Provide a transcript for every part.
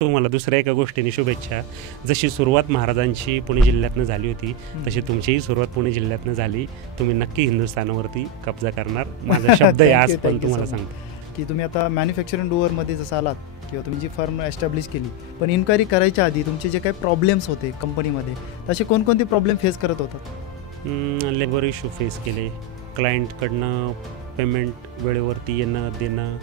तुम्हाला दुसऱ्या एका गोष्टीने शुभेच्छा. जशी सुरुवात महाराजांची पुणे जिल्ह्यातनं झाली होती तशी तुमचीही सुरुवात पुणे जिल्ह्यातनं झाली. तुम्ही नक्की हिंदुस्थानावरती कब्जा करणार, माझा शब्द आहे आज पण तुम्हाला सांगतो की तुम्ही आता मॅन्युफॅक्चरिंग डोअरमध्ये जसं आलात किंवा तुम्ही जी फर्म एस्टॅब्लिश केली, पण इन्क्वायरी करायच्या आधी तुमचे जे काही प्रॉब्लेम्स होते कंपनीमध्ये तसे कोणकोणते प्रॉब्लेम फेस करत होतात? लेबर इश्यू फेस केले, क्लायंटकडनं पेमेंट वेळेवरती येणं देणं,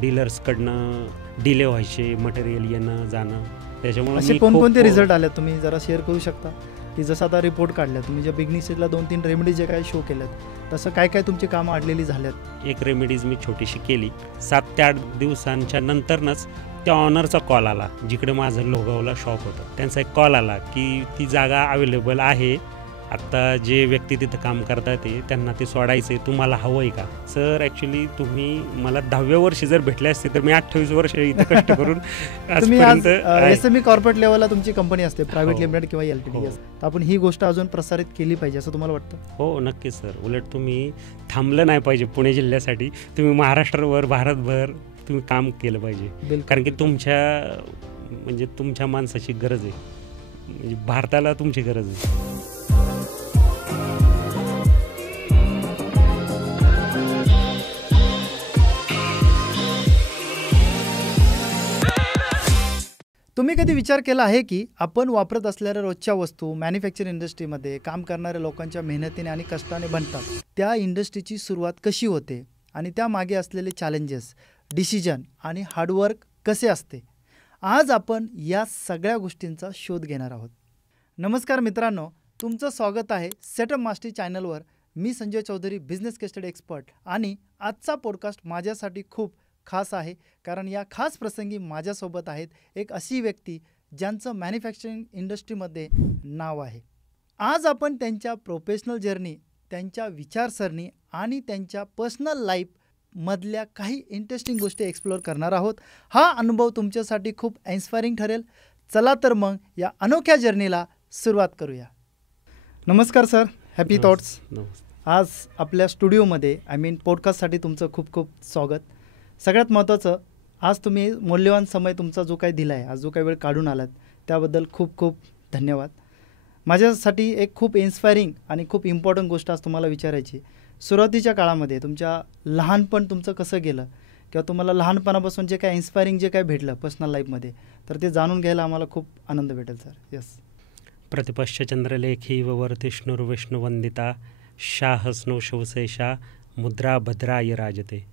डीलर्सकडनं डिले व्हायचे, मटेरियल येणं जाणं. त्याच्यामुळे असे कोणकोणते रिझल्ट आले तुम्ही जरा शेअर करू शकता? की जसं आता रिपोर्ट काढल्या तुम्ही, ज्या बिगनिंग स्टेजला 2-3 रेमेडी जे काही शो केल्यात, तसं काय काय तुमची कामं अडलेली झाल्यात? एक रेमेडीज मी छोटीशी केली. 7 ते 8 दिवसांच्या नंतरच त्या ऑनरचा कॉल आला, जिकडे माझं लोगावला शॉप होतं. त्यांचा एक कॉल आला की ती जागा अवेलेबल आहे, आत्ता जे व्यक्ती तिथं काम करतात त्यांना ते सोडायचं आहे, तुम्हाला हवं आहे का? सर ॲक्च्युली तुम्ही मला 10व्या वर्षी जर भेटले असते तर मी 28 वर्ष इथं कष्ट करून तुम्ही आज SME कॉर्पोरेट लेवलला तुमची कंपनी असते, प्रायव्हेट लिमिटेड किंवा LTD, तर आपण ही गोष्ट अजून प्रसारित केली पाहिजे असं तुम्हाला वाटतं? हो नक्कीच सर. उलट तुम्ही थांबलं नाही पाहिजे पुणे जिल्ह्यासाठी, तुम्ही महाराष्ट्रावर भारतभर तुम्ही काम केलं पाहिजे. कारण की तुमच्या माणसाची गरज आहे, म्हणजे भारताला तुमची गरज आहे. तुम्ही कधी विचार केला आहे की आपण वापरत असलेल्या रोजच्या वस्तू मॅन्युफॅक्चरिंग इंडस्ट्रीमध्ये काम करणाऱ्या लोकांच्या मेहनतीने आणि कष्टाने बनतात, त्या इंडस्ट्रीची सुरुवात कशी होते आणि त्यामागे असलेले चॅलेंजेस, डिसिजन आणि हार्डवर्क कसे असते? आज आपण या सगळ्या गोष्टींचा शोध घेणार आहोत. नमस्कार मित्रांनो, तुमचं स्वागत आहे सेटअप मास्टरी चॅनलवर. मी संजय चौधरी, बिझनेस केस स्टडी एक्सपर्ट, आणि आजचा पॉडकास्ट माझ्यासाठी खूप खास आहे, कारण या खास प्रसंगी माझ्यासोबत आहेत एक अशी व्यक्ती ज्यांचं मॅन्युफॅक्चरिंग इंडस्ट्रीमध्ये नाव आहे. आज आपण त्यांच्या प्रोफेशनल जर्नी, त्यांच्या विचारसरणी आणि त्यांच्या पर्सनल लाईफमधल्या काही इंटरेस्टिंग गोष्टी एक्सप्लोअर करणार आहोत. हा अनुभव तुमच्यासाठी खूप इन्स्पायरिंग ठरेल. चला तर मग या अनोख्या जर्नीला सुरुवात करूया. नमस्कार सर, हॅपी थॉट्स. आज आपल्या स्टुडिओमध्ये पॉडकास्टसाठी तुमचं खूप खूप स्वागत. सगळ्यात महत्त्वाचं, आज तुम्ही मौल्यवान समय तुमचा जो काही दिला आहे, आज जो काही वेळ काढून आलात, त्याबद्दल खूप खूप धन्यवाद. माझ्यासाठी एक खूप इन्स्पायरिंग आणि खूप इम्पॉर्टंट गोष्ट आज तुम्हाला विचारायची. सुरुवातीच्या काळामध्ये तुमच्या लहानपण तुमचं कसं गेलं, किंवा तुम्हाला लहानपणापासून जे काय इन्स्पायरिंग जे काय भेटलं पर्सनल लाईफमध्ये, तर ते जाणून घ्यायला आम्हाला खूप आनंद भेटेल सर. येस. प्रतिपश्य चंद्रलेखी ववर्तिष्णुर्विष्णुवंदिता शाहस्नो शवशेषा मुद्रा भद्राय राजते.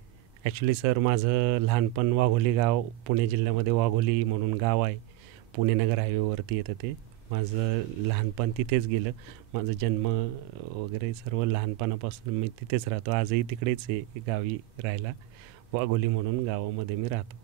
ॲक्च्युली सर, माझं लहानपण वाघोली गाव, पुणे जिल्ह्यामध्ये वाघोली म्हणून गाव आहे, पुणे नगर हायवेवरती येतं ते. माझं लहानपण तिथेच गेलं. माझं जन्म वगैरे सर्व लहानपणापासून मी तिथेच राहतो. आजही तिकडेच आहे गावी राहायला, वाघोली म्हणून गावामध्ये मी राहतो.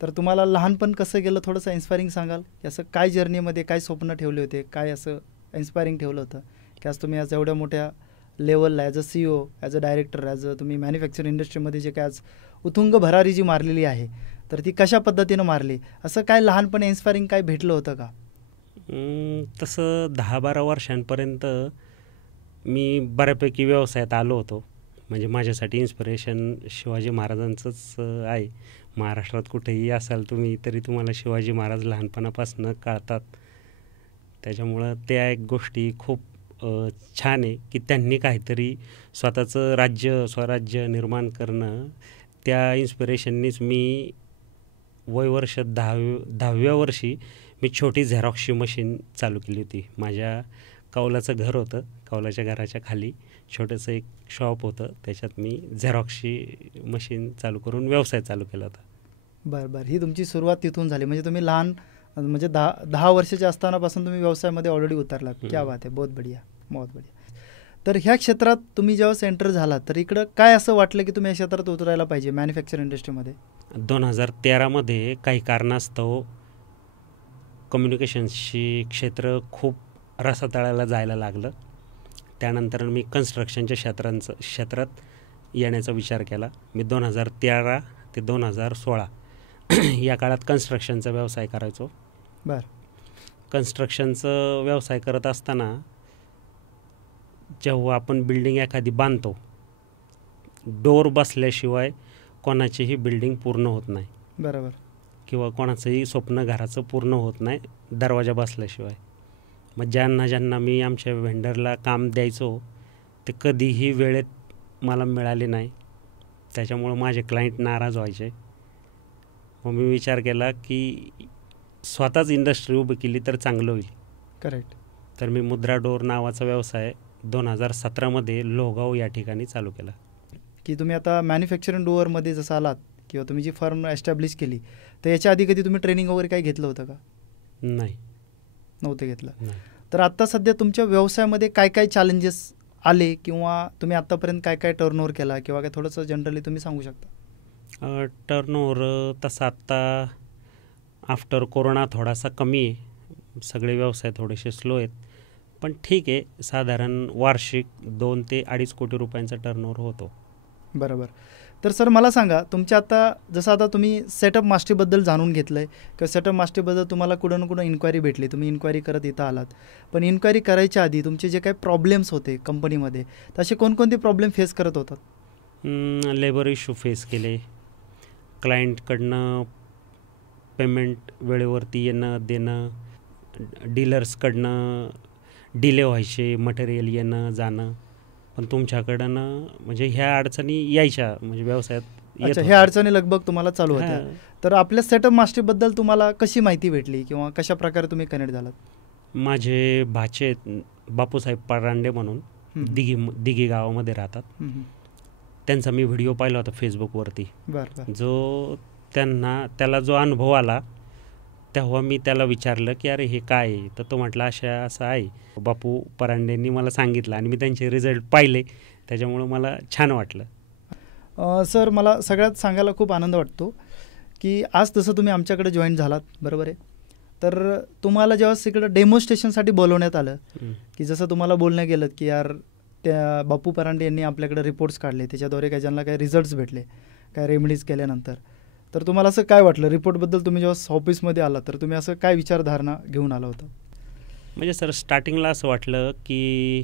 तर तुम्हाला लहानपण कसं गेलं थोडंसं इन्स्पायरिंग सांगाल? की असं काय जर्नीमध्ये काय स्वप्न ठेवले होते, काय असं इन्स्पायरिंग ठेवलं होतं की आज तुम्ही आज एवढ्या मोठ्या लेवलला as a CEO, as a director, as a तुम्ही मॅन्युफॅक्चरिंग इंडस्ट्रीमध्ये जे काय आज उतुंग भरारी जी मारलेली आहे, तर ती कशा पद्धतीनं मारली? असं काय लहानपणी इन्स्पायरिंग काय भेटलं होतं का? तसं 10-12 वर्षांपर्यंत मी बऱ्यापैकी व्यवसायात आलो होतो. म्हणजे माझ्यासाठी इन्स्पिरेशन शिवाजी महाराजांचंच आहे. महाराष्ट्रात कुठेही असाल तुम्ही तरी तुम्हाला शिवाजी महाराज लहानपणापासून कळतात. त्याच्यामुळं त्या एक गोष्टी खूप छान आहे की त्यांनी काहीतरी स्वतःचं स्वराज्य निर्माण करणं, त्या इन्स्पिरेशननीच मी वर्ष 10व्या वर्षी मी छोटी झेरॉक्सची मशीन चालू केली होती. माझ्या कौलाचं घर होतं, कौलाच्या घराच्या खाली छोटंसं एक शॉप होतं, त्याच्यात मी झेरॉक्सची मशीन चालू करून व्यवसाय चालू केला होता. बरं. ही तुमची सुरुवात तिथून झाली, म्हणजे तुम्ही म्हणजे 10 वर्षाच्या असतानापासून तुम्ही व्यवसायामध्ये ऑलरेडी उतरलात. क्या बात आहे, बहुत बढिया. तर ह्या क्षेत्रात तुम्ही जेव्हा एंटर झालात, तर इकडं काय असं वाटलं की तुम्ही या क्षेत्रात उतरायला पाहिजे मॅन्युफॅक्चरिंग इंडस्ट्रीमध्ये? 2013मध्ये काही कारणास्तव कम्युनिकेशन्सची क्षेत्र खूप रसातळाला जायला लागलं. त्यानंतर मी कन्स्ट्रक्शनच्या क्षेत्रात येण्याचा विचार केला. मी 2013 ते 2016 या काळात कन्स्ट्रक्शनचा व्यवसाय करायचो. कन्स्ट्रक्शनचा व्यवसाय करत असताना जेव्हा आपण बिल्डिंग एखादी बांधतो, डोर बसल्याशिवाय कोणाचीही बिल्डिंग पूर्ण होत नाही. बरोबर. किंवा कोणाचंही स्वप्न घराचं पूर्ण होत नाही दरवाजा बसल्याशिवाय. मग ज्यांना मी आमच्या व्हेंडरला काम द्यायचो ते कधीही वेळेत मला मिळाले नाही. त्याच्यामुळं माझे क्लायंट नाराज व्हायचे. मग मी विचार केला की स्वतःच इंडस्ट्री उभी केली तर चांगलं होईल. करेक्ट. तर मी मुद्रा डोर नावाचा व्यवसाय 2017मध्ये लोहगाव या ठिकाणी चालू केला. की तुम्ही आता मॅन्युफॅक्चरिंग डोअरमध्ये जसं आलात किंवा तुम्ही जी फर्म एस्टॅब्लिश केली तर याच्या आधी कधी तुम्ही ट्रेनिंग वगैरे काही घेतलं होतं का? नाही. नव्हतं घेतलं. नाही. तर आत्ता सध्या तुमच्या व्यवसायामध्ये काय काय चॅलेंजेस आले किंवा तुम्ही आत्तापर्यंत काय काय टर्नओव्हर केला किंवा काय थोडंसं जनरली तुम्ही सांगू शकता? टर्नओव्हर तसा आत्ता आफ्टर कोरोना थोडासा कमी आहे. सगळे व्यवसाय थोडेसे स्लो आहेत. पण ठीक आहे, साधारण वार्षिक 2 ते 2.5 कोटी रुपयांचा टर्नओव्हर होतो. बरोबर. तर सर मला सांगा, तुमच्या आता जसं आता तुम्ही सेटअप मास्टरीबद्दल जाणून घेतलं आहे किंवा सेटअप मास्टरीबद्दल तुम्हाला कुठं ना कुठं इन्क्वायरी भेटली, तुम्ही इन्क्वायरी करत इथं आलात. पण इन्क्वायरी करायच्या आधी तुमचे जे काही प्रॉब्लेम्स होते कंपनीमध्ये, तसे कोणकोणते प्रॉब्लेम फेस करत होतात? लेबर इश्यू फेस केले, क्लायंटकडनं पेमेंट वेळेवरती येणं देणं, डीलर्सकडनं डिले व्हायचे, मटेरियल येणं जाणं. पण तुमच्याकडनं म्हणजे ह्या अडचणी यायच्या, म्हणजे व्यवसायात येत अच्छा, होत्या. ह्या अडचणी लगभग तुम्हाला चालू होत्या. हां. तर आपल्या सेटअप मास्टरीबद्दल तुम्हाला कशी माहिती भेटली किंवा कशा प्रकारे तुम्ही कनेक्ट झालात? माझे भाचे आहेत, बापूसाहेब परांडे म्हणून, दिघी गावामध्ये राहतात. त्यांचा मी व्हिडिओ पाहिला होता फेसबुकवरती. बरं. जो त्याला जो अनुभव आला तेव्हा मी त्याला विचारलं की अरे हे काय आहे? तर तो म्हटला असं आहे. बापू परांडेंनी मला सांगितलं आणि मी त्यांचे रिझल्ट पाहिले, त्याच्यामुळं मला छान वाटलं. सर मला सगळ्यात सांगायला खूप आनंद वाटतो की आज तसं तुम्ही आमच्याकडे जॉईन झालात, बरोबर आहे. तर तुम्हाला जेव्हा इकडं डेमॉन्स्ट्रेशनसाठी बोलवण्यात आलं की जसं तुम्हाला बोलण्यात गेलं की यार त्या बापू परांडे यांनी आपल्याकडे रिपोर्ट्स काढले, त्याच्याद्वारे काही ज्यांना काही रिझल्ट्स भेटले, काय रेमेडीज केल्यानंतर, तर तुम्हाला असं काय वाटलं रिपोर्टबद्दल? तुम्ही जेव्हा ऑफिसमध्ये आला तर तुम्ही असं काय विचारधारणा घेऊन आला होता? म्हणजे सर स्टार्टिंगला असं वाटलं की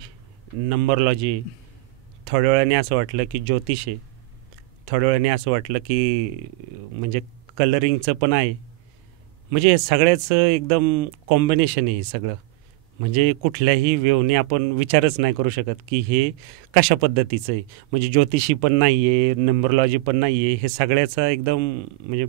नंबरलॉजी, थोड्या वेळाने असं वाटलं की ज्योतिष आहे, थोड्या वेळाने असं वाटलं की म्हणजे कलरिंगचं पण आहे. म्हणजे हे सगळ्याचं एकदम कॉम्बिनेशन आहे हे सगळं. म्हणजे कुठल्याही वेवने आपण विचारच नाही करू शकत की हे कशा पद्धतीचं आहे. म्हणजे ज्योतिषी पण नाही आहे, नंबरलॉजी पण नाही आहे, हे सगळ्याचा एकदम म्हणजे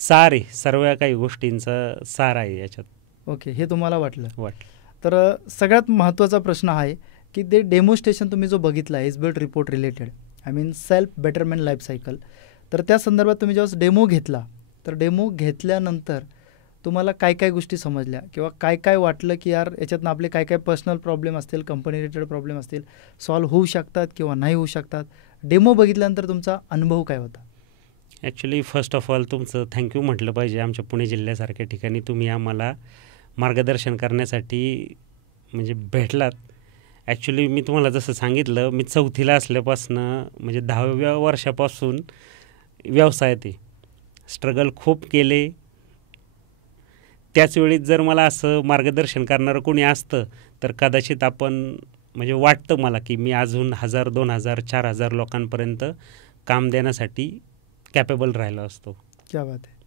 सार आहे, सर्व काही गोष्टींचा सार आहे याच्यात. ओके, हे तुम्हाला वाटलं. वाटलं. तर सगळ्यात महत्त्वाचा प्रश्न आहे की ते डेमॉन्स्ट्रेशन तुम्ही जो बघितला एसबीएट report related, I mean self betterment life cycle, तर त्या संदर्भात तुम्ही जेव्हा डेमो घेतला तर डेमो घेतल्यानंतर तुम्हाला काय काय गोष्टी समजल्या किंवा काय काय वाटलं की यार याच्यातनं आपले काय काय पर्सनल प्रॉब्लेम असतील, कंपनी रिलेटेड प्रॉब्लेम असतील, सॉल्व्ह होऊ शकतात किंवा नाही होऊ शकतात? डेमो बघितल्यानंतर तुमचा अनुभव काय होता? ॲक्च्युली फर्स्ट ऑफ ऑल तुमचं थँक्यू म्हटलं पाहिजे. आमच्या पुणे जिल्ह्यासारख्या ठिकाणी तुम्ही आम्हाला मार्गदर्शन करण्यासाठी म्हणजे भेटलात. ॲक्च्युली मी तुम्हाला जसं सांगितलं, मी 4थीला असल्यापासनं म्हणजे 10व्या वर्षापासून व्यवसायात आहे. स्ट्रगल खूप केले. त्याचवेळी जर मला असं मार्गदर्शन करणारं कोणी असतं तर कदाचित आपण म्हणजे वाटतं मला की मी अजून 1000, 2000, 4000 लोकांपर्यंत काम देण्यासाठी कॅपेबल राहिलो असतो. क्या बात आहे.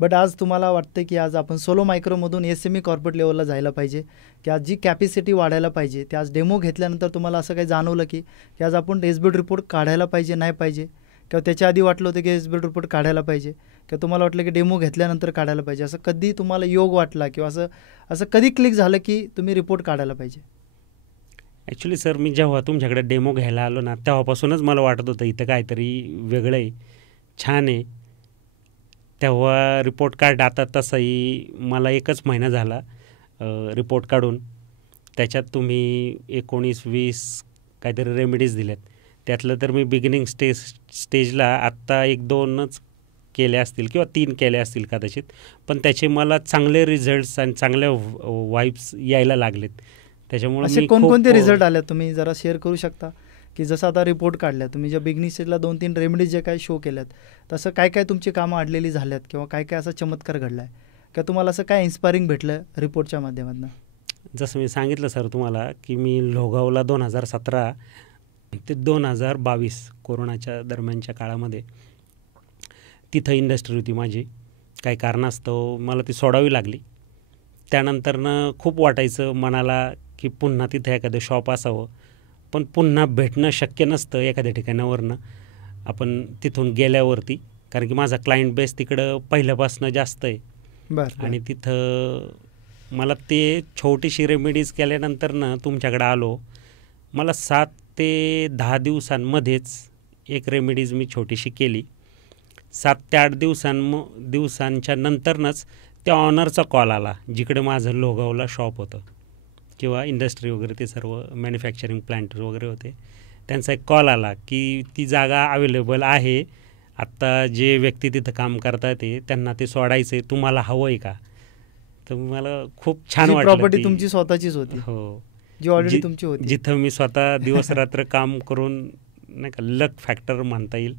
बट आज तुम्हाला वाटतं की आज आपण सोलो मायक्रोमधून SME कॉर्पोरेट लेवलला जायला पाहिजे, की आज जी कॅपॅसिटी वाढायला पाहिजे, ते आज डेमो घेतल्यानंतर तुम्हाला असं काही जाणवलं की आज आपण एसबीएट रिपोर्ट काढायला पाहिजे, नाही पाहिजे, किंवा त्याच्या आधी वाटलं होतं की एसबीएट रिपोर्ट काढायला पाहिजे, किंवा तुम्हाला वाटलं की डेमो घेतल्यानंतर काढायला पाहिजे? असं कधी तुम्हाला योग वाटला किंवा असं कधी क्लिक झालं की तुम्ही रिपोर्ट काढायला पाहिजे? ॲक्च्युली सर मी जेव्हा तुमच्याकडे डेमो घ्यायला आलो ना तेव्हापासूनच मला वाटत होतं इथं काहीतरी वेगळं आहे, छान आहे. तेव्हा रिपोर्ट कार्ड आता तसंही मला 1च महिना झाला रिपोर्ट काढून. त्याच्यात तुम्ही 19-20 काहीतरी रेमेडीज दिल्यात. त्यातलं तर मी बिगिनिंग स्टेजला आत्ता 1-2च केले असतील किंवा 3 केले असतील कदाचित. पण त्याचे मला चांगले रिझल्ट्स आणि चांगल्या वाईब्स यायला लागलेत. त्याच्यामुळे असे मी कोणकोणते रिझल्ट आले तुम्ही जरा शेअर करू शकता? की जसं आता रिपोर्ट काढल्या तुम्ही, ज्या बिगिनिंग स्टेजला 2-3 रेमेडीज जे काय शो केल्यात, तसं काय काय तुमची कामं अडलेली झाल्यात किंवा काय काय असा चमत्कार घडला आहे किंवा तुम्हाला असं काय इन्स्पायरिंग भेटलं रिपोर्टच्या माध्यमातून? जसं मी सांगितलं सर तुम्हाला की मी लोहगावला 2017 ते 2022 कोरोनाच्या दरम्यानच्या काळामध्ये तिथं इंडस्ट्री होती माझी. काही कारणास्तव मला ती सोडावी लागली. त्यानंतरनं खूप वाटायचं मनाला की पुन्हा तिथे एखादं शॉप असावं, पण पुन्हा भेटणं शक्य नसतं एखाद्या ठिकाणावरनं आपण तिथून गेल्यावरती, कारण की माझा क्लायंट बेस तिकडं पहिल्यापासून जास्त आहे. बरं. आणि तिथं मला ते छोटीशी रेमेडीज केल्यानंतरनं तुमच्याकडे आलो. मला 7 ते 10 दिवसांमध्येच एक रेमेडीज मी छोटीशी केली. 7 ते 8 दिवसांच्या नंतरनंच त्या ऑनरचा कॉल आला, जिकडे माझं लोगावला शॉप होतं किंवा इंडस्ट्री वगैरे ते सर्व मॅन्युफॅक्चरिंग प्लांट वगैरे होते. त्यांचा एक कॉल आला की ती जागा अवेलेबल आहे, आत्ता जे व्यक्ती तिथं काम करतात ते त्यांना ते सोडायचं आहे, तुम्हाला हवं आहे का? तर मला खूप छान वाटलं. प्रॉपर्टी तुमची स्वतःचीच होती? हो, जी ऑलरेडी तुमची होती, जिथं मी स्वतः दिवस रात्र काम करून नाही का लक फॅक्टर म्हणता येईल,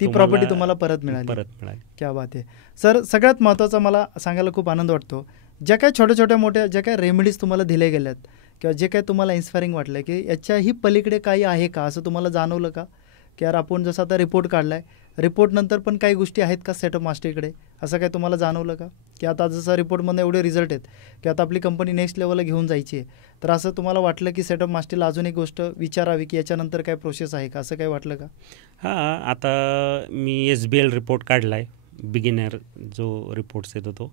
ती प्रॉपर्टी तुम्हाला परत मिळाली. क्या बात आहे सर. सगळ्यात महत्त्वाचा मला सांगायला खूप आनंद वाटतो, ज्या काही छोट्या छोट्या मोठ्या ज्या काही रेमेडीज तुम्हाला दिल्या गेल्यात किंवा जे काही तुम्हाला इन्स्पायरिंग वाटलं की याच्याही पलीकडे काही आहे का, असं तुम्हाला जाणवलं का? की यार आपण जसं आता रिपोर्ट काढला आहे, रिपोर्टनंतर पण काही गोष्टी आहेत का सेटअप मास्टरकडे, असं काही तुम्हाला जाणवलं का? की आता जसं रिपोर्टमध्ये एवढे रिझल्ट आहेत की आता आपली कंपनी नेक्स्ट लेवलला घेऊन जायची आहे, तर असं तुम्हाला वाटलं की सेटअप मास्टरला अजून एक गोष्ट विचारावी की याच्यानंतर काय प्रोसेस आहे का, असं काही वाटलं का? हां, आता मी SBL रिपोर्ट काढला आहे, बिगिनर जो रिपोर्ट्स येतो तो.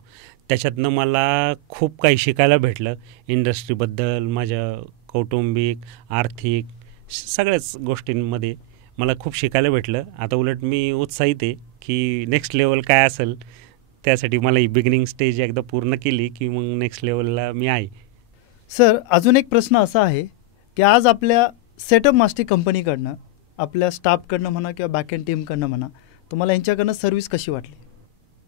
त्याच्यातनं मला खूप काही शिकायला भेटलं इंडस्ट्रीबद्दल, माझ्या कौटुंबिक, आर्थिक सगळ्याच गोष्टींमध्ये मला खूप शिकायला भेटलं. आता उलट मी उत्साहित आहे की नेक्स्ट लेवल काय असेल, त्यासाठी मला ही बिगिनिंग स्टेज एकदा पूर्ण केली की मग नेक्स्ट लेवलला मी आहे. सर, अजून एक प्रश्न असा आहे की आज आपल्या सेटअप मास्टर कंपनीकडनं, आपल्या स्टाफकडनं म्हणा किंवा बॅकएंड टीमकडनं म्हणा, तुम्हाला यांच्याकडनं सर्व्हिस कशी वाटली?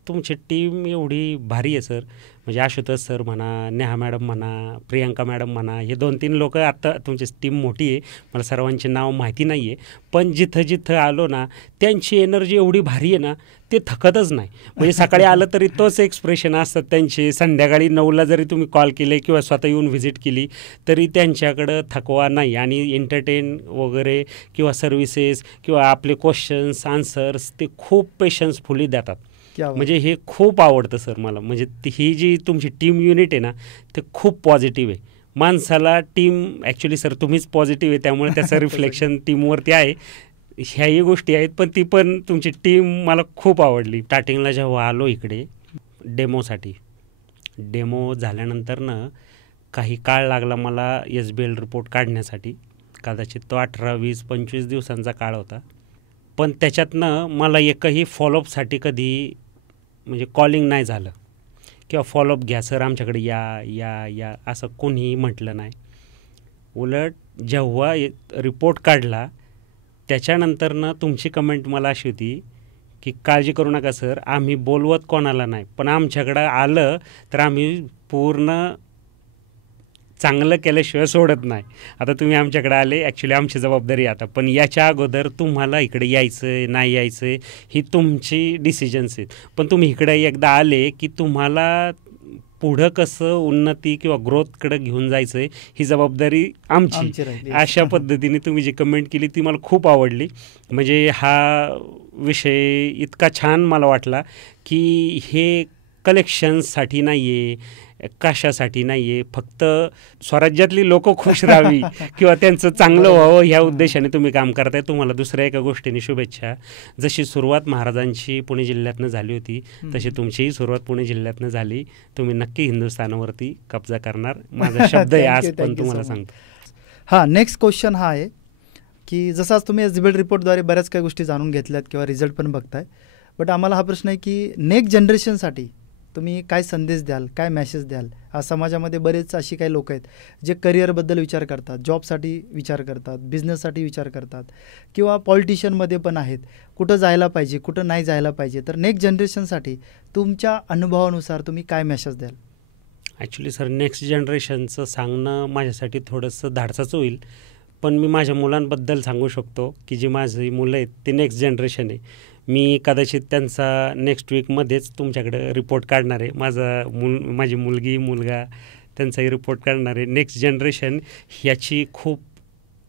तुमची टीम एवढी भारी आहे सर, म्हणजे आशुतोष सर म्हणा, नेहा मॅडम म्हणा, प्रियंका मॅडम म्हणा, हे 2-3 लोक. आत्ता तुमची टीम मोठी आहे, मला सर्वांचे नाव माहिती नाही आहे, पण जिथं जिथं आलो ना त्यांची एनर्जी एवढी भारी आहे ना, ते थकतच नाही. म्हणजे सकाळी आलं तरी तोच एक्सप्रेशन असतात त्यांचे, संध्याकाळी 9ला जरी तुम्ही कॉल केले किंवा स्वतः येऊन व्हिजिट केली तरी त्यांच्याकडं थकवा नाही. आणि एंटरटेन वगैरे किंवा सर्व्हिसेस किंवा आपले क्वेश्चन्स आन्सर्स ते खूप पेशन्सफुली देतात. म्हणजे हे खूप आवडतं सर मला. म्हणजे ही जी तुमची टीम युनिट आहे ना, ते खूप पॉझिटिव्ह आहे. माणसाला टीम ॲक्च्युली सर तुम्हीच पॉझिटिव्ह आहे, त्यामुळे त्याचं रिफ्लेक्शन टीमवरती आहे. ह्याही गोष्टी आहेत, पण ती पण तुमची टीम मला खूप आवडली. स्टार्टिंगला जेव्हा आलो इकडे डेमोसाठी, डेमो झाल्यानंतरनं काही काळ लागला मला SBL रिपोर्ट काढण्यासाठी. कदाचित तो 18, 20, 25 दिवसांचा काळ होता. पण त्याच्यातनं मला एकही फॉलोअपसाठी कधी म्हणजे कॉलिंग नाही झालं किंवा फॉलोअप घ्या सर आमच्याकडे या या या असं कोणीही म्हटलं नाही. उलट जेव्हा रिपोर्ट काढला त्याच्यानंतरनं तुमची कमेंट मला अशी होती की काळजी करू नका सर, आम्ही बोलवत कोणाला नाही, पण आमच्याकडं आलं तर आम्ही पूर्ण चांगलं केल्याशिवाय सोडत नाही. आता तुम्ही आमच्याकडे आले, ॲक्च्युली आमची जबाबदारी आता, पण याच्या अगोदर तुम्हाला इकडे यायचं आहे नाही यायचं आहे ही तुमची डिसिजन्स आहेत. पण तुम्ही इकडे एकदा आले की तुम्हाला पुढं कसं उन्नती किंवा ग्रोथकडे घेऊन जायचं आहे ही जबाबदारी आमची. अशा पद्धतीने तुम्ही जी कमेंट केली ती मला खूप आवडली. म्हणजे हा विषय इतका छान मला वाटला की हे कलेक्शन्ससाठी नाही आहे, कशासाठी नाही आहे, फक्त स्वराज्यातली लोक खुश राहावी किंवा त्यांचं चांगलं व्हावं ह्या उद्देशाने तुम्ही काम करताय. तुम्हाला दुसऱ्या एका गोष्टीने शुभेच्छा. जशी सुरुवात महाराजांची पुणे जिल्ह्यातनं झाली होती तशी तुमचीही सुरुवात पुणे जिल्ह्यातनं झाली. तुम्ही नक्की हिंदुस्थानावरती कब्जा करणार, माझा शब्द आहे आज पण तुम्हाला सांगतो. हां, नेक्स्ट क्वेश्चन हा आहे की जसं आज तुम्ही SBL रिपोर्टद्वारे बऱ्याच काही गोष्टी जाणून घेतल्यात किंवा रिझल्ट पण बघताय, बट आम्हाला हा प्रश्न आहे की नेक्स्ट जनरेशनसाठी तुम्ही काय संदेश द्याल, काय मेसेज द्याल? आज समाजामध्ये बरेच अशी काही लोक आहेत जे करिअरबद्दल विचार करतात, जॉबसाठी विचार करतात, बिझनेससाठी विचार करतात किंवा पॉलिटिशियनमध्ये पण आहेत, कुठं जायला पाहिजे कुठं नाही जायला पाहिजे. तर नेक्स्ट जनरेशनसाठी तुमच्या अनुभवानुसार तुम्ही काय मेसेज द्याल? ॲक्च्युली सर नेक्स्ट जनरेशनचं सांगणं माझ्यासाठी थोडंसं धाडसाचं होईल, पण मी माझ्या मुलांबद्दल सांगू शकतो की जी माझी मुलं आहेत ते नेक्स्ट जनरेशन आहे. मी कदाचित त्यांचा नेक्स्ट वीकमध्येच तुमच्याकडे रिपोर्ट काढणार आहे. माझी मुलगा त्यांचाही रिपोर्ट काढणार आहे. नेक्स्ट जनरेशन ह्याची खूप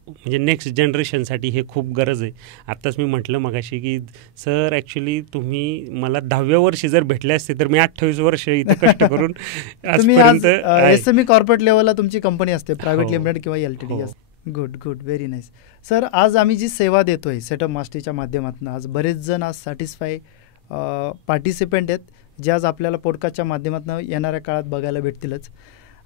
म्हणजे नेक्स्ट जनरेशनसाठी हे खूप गरज आहे. आत्ताच मी म्हटलं मगाशी की सर ॲक्च्युली तुम्ही मला 10व्या वर्षी जर भेटले असते तर मी 28 वर्ष इथं कष्ट करून तुम्ही आज आजपर्यंत SME कॉर्पोरेट लेवलला तुमची कंपनी असते, प्रायव्हेट हो. लिमिटेड किंवा हो. LTD. Good good, very nice. Sir, आज आम्ही जी सेवा देतोय सेटअप मास्टरच्या माध्यमातून, आज बरेच जण आज सॅटिस्फाय पार्टिसिपेंट आहेत, जे आज आपल्याला पॉडकास्टच्या माध्यमातून येणाऱ्या काळात बघायला भेटतीलच.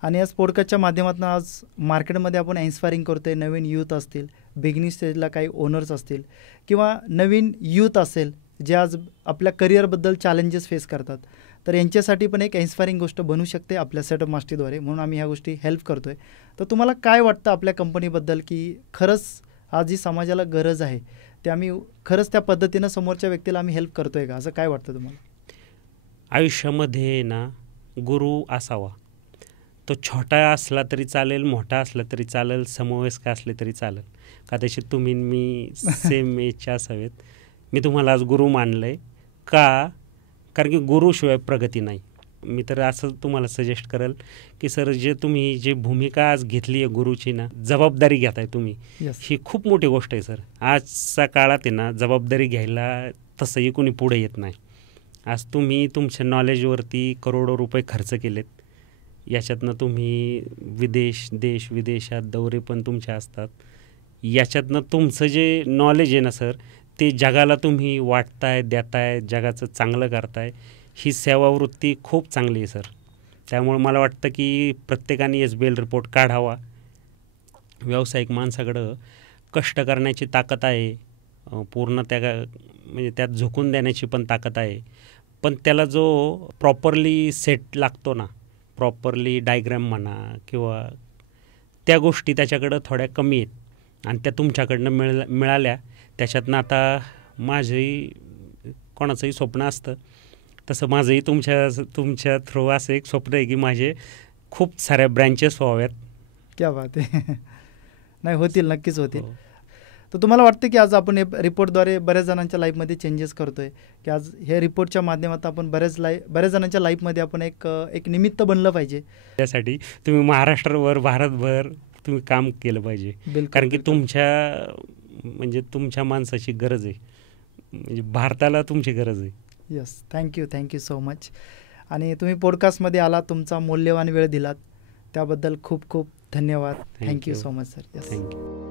आणि आज पॉडकास्टच्या माध्यमातून आज मार्केटमध्ये आपण इन्स्पायरिंग करतोय. नवीन यूथ असतील, बिगिनिंग स्टेजला काही ओनर्स असतील, किंवा नवीन यूथ असेल जे आज आपल्या करिअरबद्दल चॅलेंजेस फेस करतात, तर यांच्यासाठी पण एक इन्स्पायरिंग गोष्ट बनू शकते आपल्या सेटअप मास्टरद्वारे. म्हणून आम्ही ह्या गोष्टी हेल्प करतोय. तर तुम्हाला काय वाटतं आपल्या कंपनीबद्दल, की खरंच आज जी समाजाला गरज आहे ते आम्ही खरंच त्या पद्धतीनं समोरच्या व्यक्तीला आम्ही हेल्प करतोय का, असं काय वाटतं तुम्हाला? आयुष्यामध्ये ना गुरु असावा. तो छोटा असला तरी चालेल, मोठा असला तरी चालेल, समवयस्क असले तरी चालेल. कदाचित तुम्ही आणि मी सेम एजचे असावेत. मी तुम्हाला आज गुरु मानलं आहे का? कारण की गुरुशिवाय प्रगती नाही. मी तर असं तुम्हाला सजेस्ट करेल की सर, जे तुम्ही जे भूमिका आज घेतली आहे गुरुची ना, जबाबदारी घेताय तुम्ही, Yes. ही खूप मोठी गोष्ट आहे सर. आजच्या काळात आहे ना, जबाबदारी घ्यायला तसंही कोणी पुढे येत नाही. आज तुम्ही तुमच्या नॉलेजवरती करोडो रुपये खर्च केलेत. याच्यातनं तुम्ही देश विदेशात दौरे पण तुमचे असतात. याच्यातनं तुमचं जे नॉलेज आहे ना सर, ते जगाला तुम्ही वाटताय, देताय, जगाचं चांगलं करताय. ही सेवावृत्ती खूप चांगली आहे सर. त्यामुळे मला वाटतं की प्रत्येकाने SBL रिपोर्ट काढावा. व्यावसायिक माणसाकडं कष्ट करण्याची ताकद आहे, पूर्ण म्हणजे त्यात झोकून देण्याची पण ताकद आहे. पण त्याला जो प्रॉपरली सेट लागतो ना, प्रॉपरली डायग्रॅम म्हणा किंवा त्या गोष्टी त्याच्याकडं थोड्या कमी आहेत आणि त्या तुमच्याकडनं मिळाल्या. त्याच्यातनं आता माझंही कोणाचंही स्वप्न असतं, तसं माझंही तुमच्या थ्रू असं एक स्वप्न आहे की माझे खूप साऱ्या ब्रँचेस व्हाव्यात. क्या बात आहे. नाही, होतील, नक्कीच होतील. हो. तर तुम्हाला वाटतं की आज आपण हे रिपोर्टद्वारे बऱ्याच जणांच्या लाईफमध्ये चेंजेस करतोय, की आज हे रिपोर्टच्या माध्यमातून आपण बऱ्याच जणांच्या लाईफमध्ये आपण एक निमित्त बनलं पाहिजे. त्यासाठी तुम्ही महाराष्ट्रभर, भारतभर तुम्ही काम केलं पाहिजे. बिलकुल, कारण की बिलकुल. तुमच्या माणसाची गरज आहे, म्हणजे भारताला तुमची गरज आहे. Yes, thank you so much. आणि तुम्ही पॉडकास्टमध्ये आलात, तुमचा मौल्यवान वेळ दिलात, त्याबद्दल खूप खूप धन्यवाद. Thank you so much sir. Yes. Thank you.